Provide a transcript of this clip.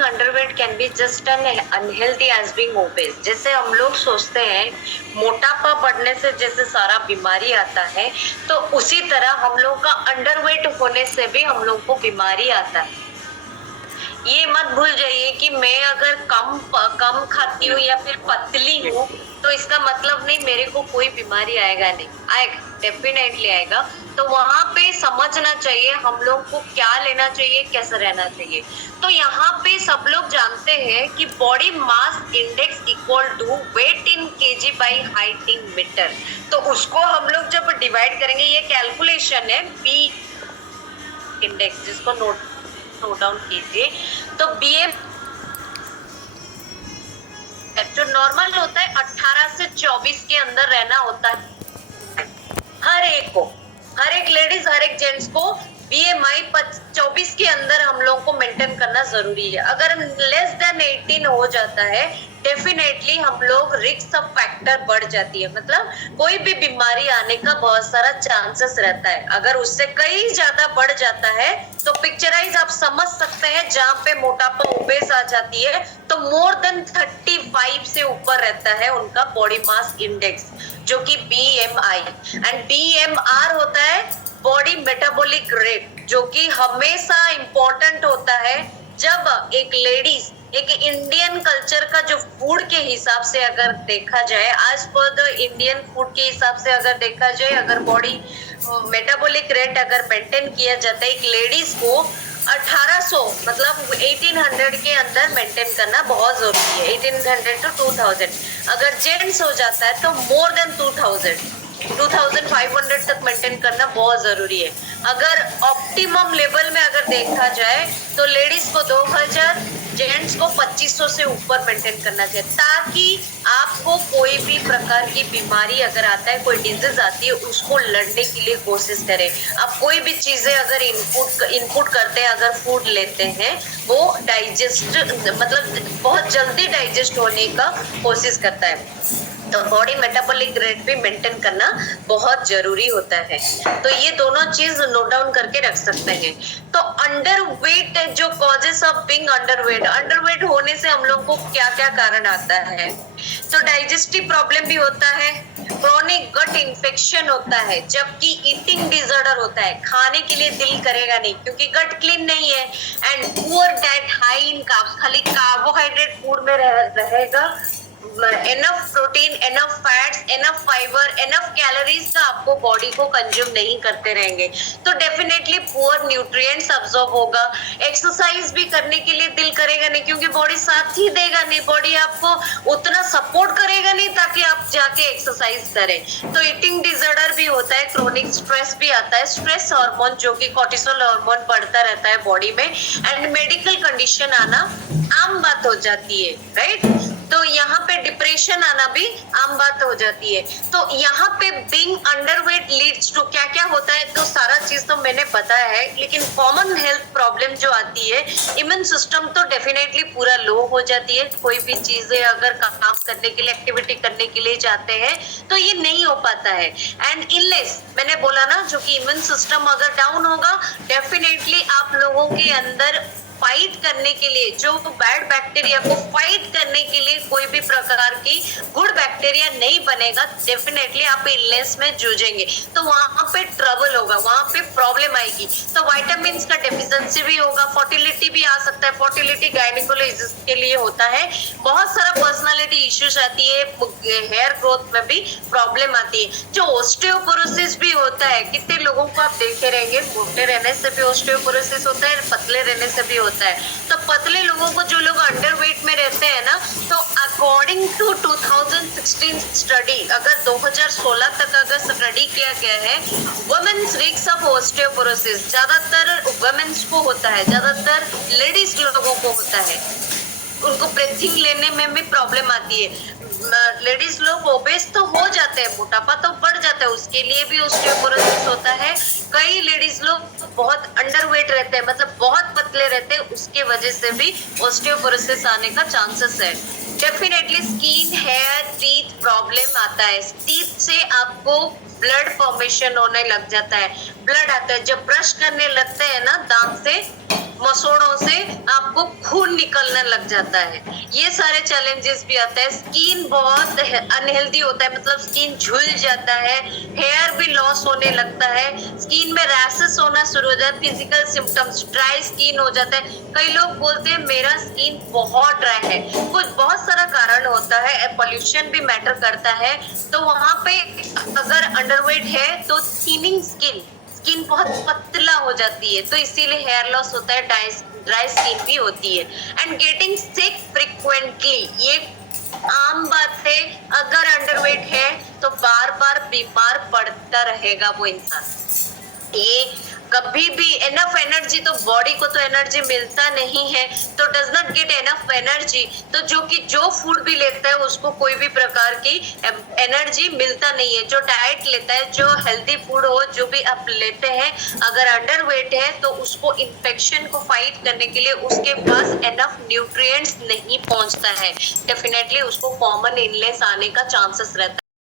being underweight can be just as unhealthy as being obese. जैसे हम लोग सोचते हैं मोटापा बढ़ने से जैसे सारा बीमारी आता है, तो उसी तरह हम लोग का अंडरवेट होने से भी हम लोग को बीमारी आता है। ये मत भूल जाइए कि मैं अगर कम खाती हूँ या फिर पतली हूँ तो इसका मतलब नहीं मेरे को कोई बीमारी आएगा नहीं, आएगा, डेफिनेटली आएगा। तो वहां पे समझना चाहिए हम लोग को क्या लेना चाहिए, कैसे रहना चाहिए। तो यहाँ पे सब लोग जानते हैं कि body mass index equal to weight in KG by height in metre. तो उसको हम लोग जब डिवाइड करेंगे, ये कैलकुलेशन है बी इंडेक्स, जिसको नोट डाउन कीजिए। तो बीएम जो नॉर्मल होता है 18 से 24 के अंदर रहना होता है हर एक लेडीज, हर एक जेंट्स को बीएमआई 24 के अंदर हम लोग को मेंटेन करना जरूरी है। अगर लेस देन 18 हो जाता है, डेफिनेटली हम लोग रिस्क ऑफ फैक्टर बढ़ जाती है, मतलब कोई भी बीमारी आने का बहुत सारा चांसेस रहता है। अगर उससे कई ज्यादा बढ़ जाता है तो पिक्चराइज आप समझ सकते हैं, जहाँ पे मोटापा ओबेस आ जाती है तो मोर देन 35 से ऊपर रहता है उनका बॉडी मास इंडेक्स, जो कि बीएमआई। एंड बीएमआर होता है बॉडी मेटाबॉलिक रेट, जो कि हमेशा इंपॉर्टेंट होता है जब एक लेडीज, एक इंडियन कल्चर का जो फूड के हिसाब से अगर देखा जाए, आज पर द इंडियन फूड के हिसाब से अगर देखा जाए, अगर बॉडी मेटाबॉलिक रेट अगर मेंटेन किया जाता है एक लेडीज को 1800 मतलब 1800 के अंदर मेंटेन करना बहुत जरूरी है। 1800 to 2000। अगर जेंट्स हो जाता है तो मोर देन 2500 तक मेंटेन करना बहुत जरूरी है। अगर ऑप्टिमम लेवल में अगर देखा जाए तो लेडीज को 2000, जेंट्स को 2500 से ऊपर मेंटेन करना चाहिए, ताकि आपको कोई भी प्रकार की बीमारी अगर आता है, कोई डिजीज आती है, उसको लड़ने के लिए कोशिश करें। आप कोई भी चीजें अगर इनपुट करते हैं, अगर फूड लेते हैं, वो डाइजेस्ट मतलब बहुत जल्दी डाइजेस्ट होने का कोशिश करता है। तो बॉडी मेटाबॉलिक रेट भी मेंटेन करना बहुत जरूरी होता है। तो ये दोनों चीज नोट डाउन करके रख सकते हैं। तो अंडरवेट, जो कॉजेस ऑफ बीइंग अंडरवेट होने से हम लोग को क्या क्या कारण आता है, तो डाइजेस्टिव प्रॉब्लम भी होता है, क्रोनिक गट इंफेक्शन होता है, जबकि ईटिंग डिसऑर्डर होता है, खाने के लिए दिल करेगा नहीं क्योंकि गट क्लीन नहीं है। And poor diet high in carbs, खाली कार्बोहाइड्रेट फूड में रहेगा, enough protein, enough fats, enough fibre, enough calories का आपको बॉडी को कंज्यूम नहीं करते रहेंगे तो डेफिनेटली पुअर न्यूट्रिएंट्स अब्सॉर्ब होगा। एक्सरसाइज भी करने के लिए दिल करेगा नहीं क्योंकि बॉडी साथ ही देगा नहीं, बॉडी आपको उतना सपोर्ट करेगा नहीं ताकि आप जाके एक्सरसाइज करें। तो ईटिंग डिसऑर्डर भी होता है, क्रोनिक स्ट्रेस भी आता है, स्ट्रेस हार्मोन जो कि कोर्टिसोल हार्मोन बढ़ता रहता है बॉडी में, एंड मेडिकल कंडीशन आना आम बात हो जाती है, राइट। तो यहाँ पे डिप्रेशन आना भी आम बात हो जाती है। तो यहाँ पे बीइंग अंडरवेट लीड्स टू क्या क्या होता है, तो सारा चीज तो मैंने बताया है, लेकिन कॉमन हेल्थ प्रॉब्लम जो आती है, इम्यून सिस्टम तो डेफिनेटली पूरा लो हो जाती है। कोई भी चीजें अगर काम करने के लिए, एक्टिविटी करने के लिए जाते हैं तो ये नहीं हो पाता है। एंड इलनेस मैंने बोला ना, जो कि इम्यून सिस्टम अगर डाउन होगा, डेफिनेटली आप लोगों के अंदर फाइट करने के लिए, जो बैड बैक्टीरिया को फाइट करने के लिए कोई भी प्रकार की गुड बैक्टीरिया नहीं बनेगा, डेफिनेटली आप इलनेस में जूझेंगे। तो वहां पे ट्रबल होगा, वहां पे प्रॉब्लम आएगी। तो विटामिन का डेफिशिएंसी भी होगा, फर्टिलिटी भी आ सकता है, फर्टिलिटी गायनिकोलॉजिस्ट के लिए होता है, बहुत सारा पर्सनालिटी इश्यूज आती है, हेयर ग्रोथ में भी प्रॉब्लम आती है। जो ऑस्टियोपोरोसिस भी होता है, कितने लोगों को आप देखे रहेंगे, मोटे रहने से भी ऑस्टियोपोरोसिस होता है, पतले रहने से भी होता है। तो पतले लोगों को, जो लोग अंडरवेट में रहते हैं ना, तो अकॉर्डिंग टू 2016 स्टडी, अगर 2016 तक अगर स्टडी किया गया है, वुमेन्स रिस्क ऑफ ऑस्टियोपोरोसिस ज्यादातर वुमेन्स को होता है, ज्यादातर लेडीज लोगों को होता है, उनको ब्रीथिंग लेने में भी प्रॉब्लम आती है। लेडीज लोग ओबेस तो हो जाते हैं, मोटापा तो बढ़ जाता है, उसके लिए भी ऑस्टियोपोरोसिस होता है। कई लेडीज लोग बहुत अंडरवेट रहते हैं, मतलब बहुत पतले रहते हैं, उसके वजह से भी ऑस्टियोपोरोसिस आने का चांसेस है। Definitely skin, hair, teeth problem आता है, टीथ से आपको ब्लड फॉर्मेशन होने लग जाता है, ब्लड आता है, जब ब्रश करने लगते हैं ना दांत से, मसोड़ों से आपको खून निकलने लग जाता है। ये सारे चैलेंजेस भी आता है। स्किन बहुत अनहेल्दी होता है, मतलब स्किन झुल जाता है, हेयर भी लॉस होने लगता है, स्किन में रैशेस होना शुरू हो जाता है, फिजिकल सिम्टम्स, ड्राई स्किन हो जाता है। कई लोग बोलते हैं मेरा स्किन बहुत ड्राई है, कुछ बहुत सारा कारण होता है, पोल्यूशन भी मैटर करता है। तो वहां पे अगर अंडरवेट है तो थिनिंग स्किन बहुत पतला हो जाती है, तो इसीलिए हेयर लॉस होता है, ड्राई स्किन भी होती है। एंड गेटिंग सिक फ्रिक्वेंटली, ये आम बात है। अगर अंडरवेट है तो बार बार बीमार पड़ता रहेगा वो इंसान। ये कभी भी एनफ एनर्जी, तो बॉडी को तो एनर्जी मिलता नहीं है, तो does not get enough energy, तो जो फूड भी लेता है उसको कोई भी प्रकार की एनर्जी मिलता नहीं है। जो डाइट लेता है, जो हेल्दी फूड हो, जो भी आप लेते हैं, अगर अंडरवेट है तो उसको इन्फेक्शन को फाइट करने के लिए उसके पास एनफ न्यूट्रिएंट्स नहीं पहुंचता है, डेफिनेटली उसको कॉमन इलनेस आने का चांसेस रहता है।